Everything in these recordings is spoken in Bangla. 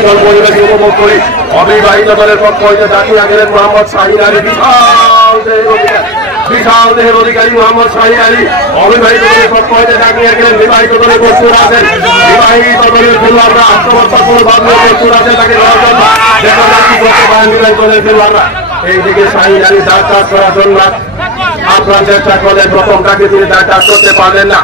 সুশৃঙ্খল পরিবেশ উপভোগ করি। অবিবাহিত দলের পক্ষ হইতে ডাকিয়া গেলেন মোহাম্মদ শাহিন আলী, বিশাল দেহের অধিকারী মোহাম্মদ শাহিন আলী। অবিবাহিত দলের পক্ষ হইতে ডাকিয়া গেলেন বিবাহিত দলের প্রস্তুত আছেন, বিবাহিত দলের খেলোয়াড়রা আত্মহত্যা ভাবে প্রস্তুত আছে তাকে নেওয়ার জন্য। দেখা যাক কি করতে পারেন বিবাহিত দলের খেলোয়াড়রা। এইদিকে শাহিন আলী দাঁড় টাচ করার জন্য আপনার চেষ্টা করলেন, প্রথমটাকে তিনি দাঁড় টাচ করতে পারলেন না।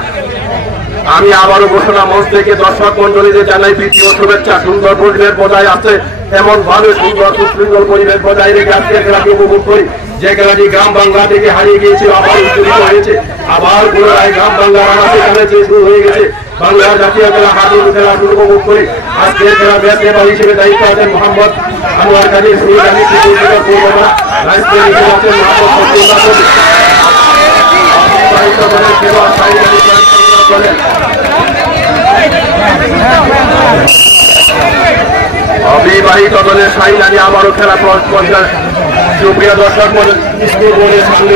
আমি আবারও ঘোষণা মঞ্চ থেকে দর্শক মন্ডলীদের জানাই প্রীতীয় শুভেচ্ছা। সুন্দর পরিবেশ বজায় আছে, এমন ভাবে সুন্দর সুশৃঙ্খল পরিবেশ বজায় রেখে আজকের খেলাকে উপভোগ করি। যে খেলাটি গ্রাম বাংলা থেকে হারিয়ে গিয়েছিল আবার উজ্জীবিত হয়েছে, আবার পুনরায় গ্রাম বাংলার আনাচে কানাচে শুরু হয়ে গেছে। বাংলার জাতীয় খেলা হাডুডু খেলা উপভোগ করি। আজকের খেলা ম্যাচ রেফারি হিসেবে দায়িত্ব আছেন মোহাম্মদ আনোয়ার কাদির, অবিবাহিত দলের শাহিন আলী আবারও খেলা পর্যায়ে। সুপ্রিয় দর্শক স্কুল বোর্ডের সামনে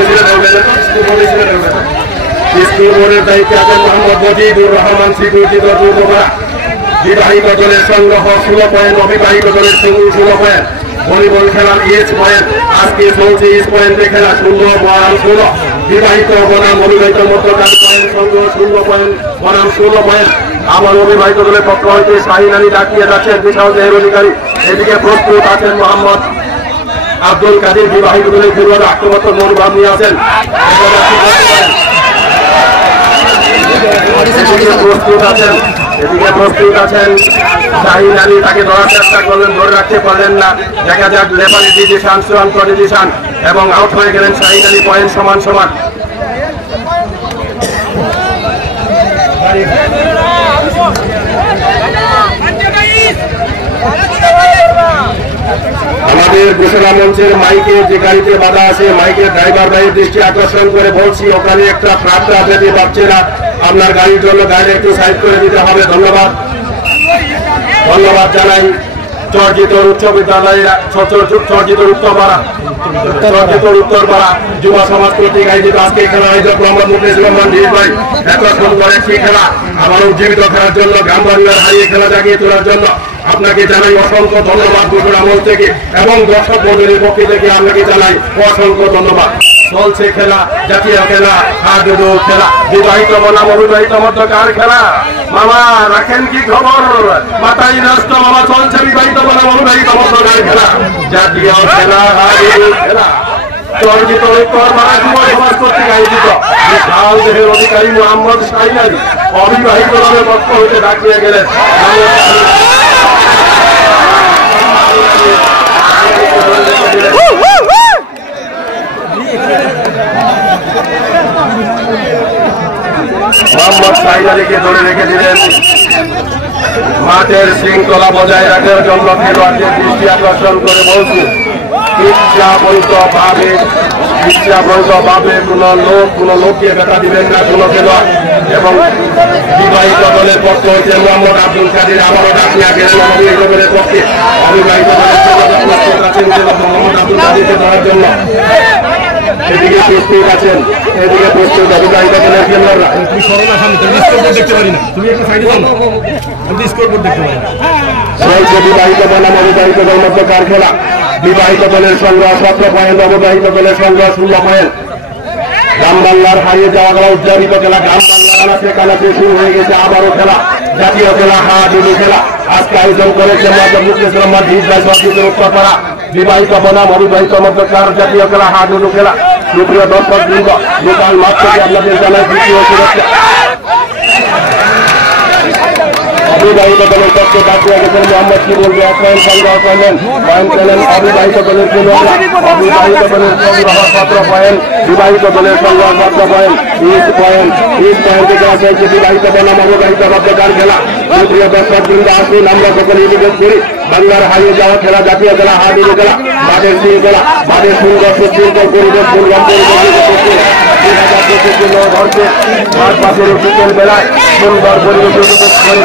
স্কুল বোর্ডের দায়িত্বে আছেন মোহাম্মদ মজিবুর রহমান, সিকিউরিটি দল। বিবাহিত দলের সংগ্রহ 16 পয়েন্ট, অবিবাহিত দলের সঙ্গে 16 পয়েন্ট। ভলিবল খেলার ইএস পয়েন্ট, আজকে চলছে ইএস পয়েন্টে খেলা 16 বনাম 16। বিবাহিত বনাম অবিবাহিত মধ্যকার পয়েন্ট সংগ্রহ 16 পয়েন্ট বনাম 16 পয়েন্ট। আবার অবিবাহিত দলের পক্ষ হইতে শাহিন আলী ডাকিয়ে যাচ্ছেন বিশাল দেহের অধিকারী। এদিকে প্রস্তুত আছেন মোহাম্মদ আব্দুল কাদির, বিবাহিত দলের খেলোয়াড় আক্রমণাত্মক মনোভাব নিয়ে আছেন। এদিকে প্রস্তুত আছেন শাহিন আলী, তাকে ধরার চেষ্টা করলেন, ধরে রাখতে পারলেন না। দেখা যাক রেফারি ডিসিশন, চূড়ান্ত ডিসিশন এবং আউট হয়ে গেলেন শাহিন আলী, পয়েন্ট সমান সমান। আমাদের ঘোষণা মঞ্চের মাইকে যে গাড়িতে বাধা আছে, মাইকের ড্রাইভার ভাইয়ের দৃষ্টি আকর্ষণ করে বলছি, ওখানে একটা ট্রাকটা যেতে পারছে না, আপনার গাড়ির জন্য গাড়ি একটু সাইড করে দিতে হবে। ধন্যবাদ, ধন্যবাদ জানাই চর্চিত উচ্চ বিদ্যালয়ের চর্চিত উত্তরপাড়া যুব সমাজ কর্তৃক আয়োজিত আজকে খেলা আয়োজক মোহাম্মদ মুখলেসুর রহমান ভাই একরকম করে একটি খেলা আবার উজ্জীবিত খেলার জন্য, গ্রাম বাংলার হারিয়ে খেলা জাগিয়ে তোলার জন্য আপনাকে জানাই অসংখ্য ধন্যবাদ ঘোষণা মঞ্চ থেকে এবং দর্শক মন্ডলীর পক্ষ থেকে আপনাকে জানাই অসংখ্য ধন্যবাদ। চলছে খেলা, জাতীয় খেলা, হাডুডু খেলা, বিবাহিত বনাম অবিবাহিত মধ্যকার খেলা। মামা রাখেন কি খবর? মাথায় নষ্ট মামা, চলছে বিবাহিত বনাম অবিবাহিত মধ্যকার খেলা, জাতীয় খেলা, হাডুডু খেলা। চর্চিত উত্তরপাড়া যুব সমাজ কর্তৃক আয়োজিত বিশাল দেহের অধিকারী মোহাম্মদ শাহিন আলী অবিবাহিত দলের পক্ষ হইতে ডাকিয়ে গেলেন। মোহাম্মদ শাহিন আলীকে ধরে রেখে দিলেন। মাঠের শৃঙ্খলা বজায় রাখার জন্য খেলোয়াড়দের দৃষ্টি আকর্ষণ করে বলছি, ইচ্ছাবহিতভাবে কোন লোককে ব্যথা দিবেন না কোন খেলোয়াড়। এবং বিবাহিত দলের পক্ষ হচ্ছে মোহাম্মদ আব্দুল কাদির আবারও ডাকিয়া গেলেন অবিবাহিত দলের পক্ষে। অবিবাহিত দলের মোহাম্মদ আব্দুল কাদিরকে ধরার জন্য এদিকে প্রস্তুত আছেন, এদিকে প্রস্তুত অবিবাহিত দলের খেলোয়াড়রা। বিবাহিত বনাম অবিবাহিত দল মধ্যকার খেলা, বিবাহিত দলের সংগ্রহ 17 পয়েন্ট, অবিবাহিত দলের সংগ্রহ 16 পয়েন্ট। গ্রাম বাংলার হারিয়ে যাওয়া খেলা, উজ্জাবিত খেলা, গ্রাম বাংলার আনাচে কানাচে শুরু হয়ে গেছে আবারও খেলা, জাতীয় খেলা, হাডুডু খেলা। আজকে আয়োজন করেছে মুখলেসুর রহমান চর্চিত উত্তরপাড়া বিবাহিত বনাম অবিবাহিত মধ্যকার জাতীয় খেলা, হাডুডু খেলা। সুপ্রিয় দর্শক বৃন্দ, লোকাল মাঠ থেকে আপনাদের জানাই দ্বিতীয় শুভেচ্ছা। অবিবাহিত দলের পক্ষে ডাকিয়ে গেছেন মোহাম্মদ কি বলবে, এক পয়েন্ট সংগ্রহ করলেন, পয়েন্ট পেলেন অবিবাহিত দলের খেলোয়াড়রা। অবিবাহিত দলের সংগ্রহ 17 পয়েন্ট, বিবাহিত দলের সংগ্রহ 17 পয়েন্ট, 20 পয়েন্ট থেকে আসে বিবাহিত বনাম অবিবাহিত মধ্যকার খেলা। সুপ্রিয় দর্শক বৃন্দ, আসুন আমরা সকলে ইতিহাস করি বাংলার হারিয়ে যাওয়া খেলা, জাতীয় খেলা, হাডুডু খেলা। মাঠের শৃঙ্খলা, মাঠের সুন্দর সুশৃঙ্খল পরিবেশ, দুর্গম বেলায় সুন্দর পরিবেশ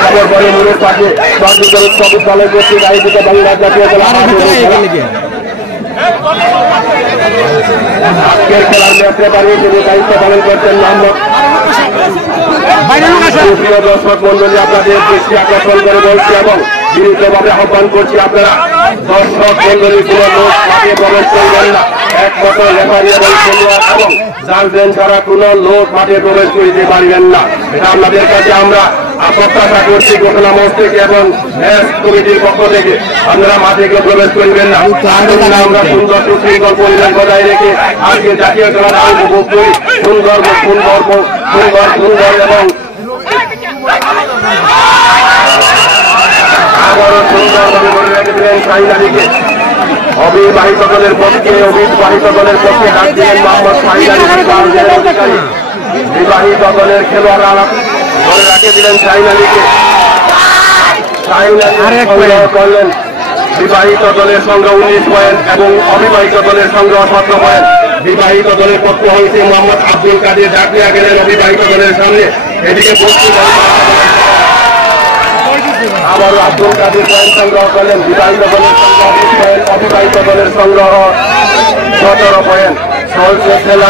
খবর বলে মনের পাশে চর্চিত উচ্চ বিদ্যালয় কর্তৃক আয়োজিত বাংলা জাতীয় খেলা। আজকের খেলার ম্যাচ রেফারি হিসেবে দায়িত্ব পালন করছেন মোহাম্মদ। প্রিয় দর্শক মন্ডলী, আপনাদের দৃষ্টি আকর্ষণ করে বলছি এবং বিনীতভাবে আহ্বান করছি আপনারা দর্শক মন্ডলীর কোন লোক মাঠে প্রবেশ করবেন না। একমাত্র রেফারি এবং খেলোয়াড় এবং জানবেন ছাড়া কোন লোক মাঠে প্রবেশ করিতে পারবেন না। এটা আপনাদের কাছে আমরা প্রত্যাশা করছি ঘোষণা মঞ্চ থেকে এবং ম্যাচ কমিটির পক্ষ থেকে। আপনারা মাঠে কেউ প্রবেশ করবেন না। আমরা সুন্দর সুশৃঙ্খল পরিবেশ বজায় রেখে আজকে জাতীয় খেলাটা উপভোগ করি। সুন্দর সুন্দর সুন্দর সুন্দর এবং আবারও সুন্দরভাবে মনে রেখেছিলেন শাহিদারিকে। অবিবাহিত দলের পক্ষে ডাক দিলেন মোহাম্মদ শাহিদারি অধিকারী। বিবাহিত দলের খেলোয়াড়রা মনে রাখে দিলেন শাহিদারিকে। করলেন বিবাহিত দলের সংখ্যা 19 পয়েন্ট এবং অবিবাহিত দলের সংখ্যা 17 পয়েন্ট। বিবাহিত দলের পক্ষ হয়েছে মোহাম্মদ আব্দুল কাদের ডাক দেওয়া গেলেন অবিবাহিত দলের সামনে। এদিকে আবারও আব্দুল কাদের পয়েন্ট সংগ্রহ করলেন। বিবাহিত দলের সংখ্যা 20 পয়েন্ট, অবিবাহিত দলের সংগ্রহ 17 পয়েন্ট। চলছে খেলা।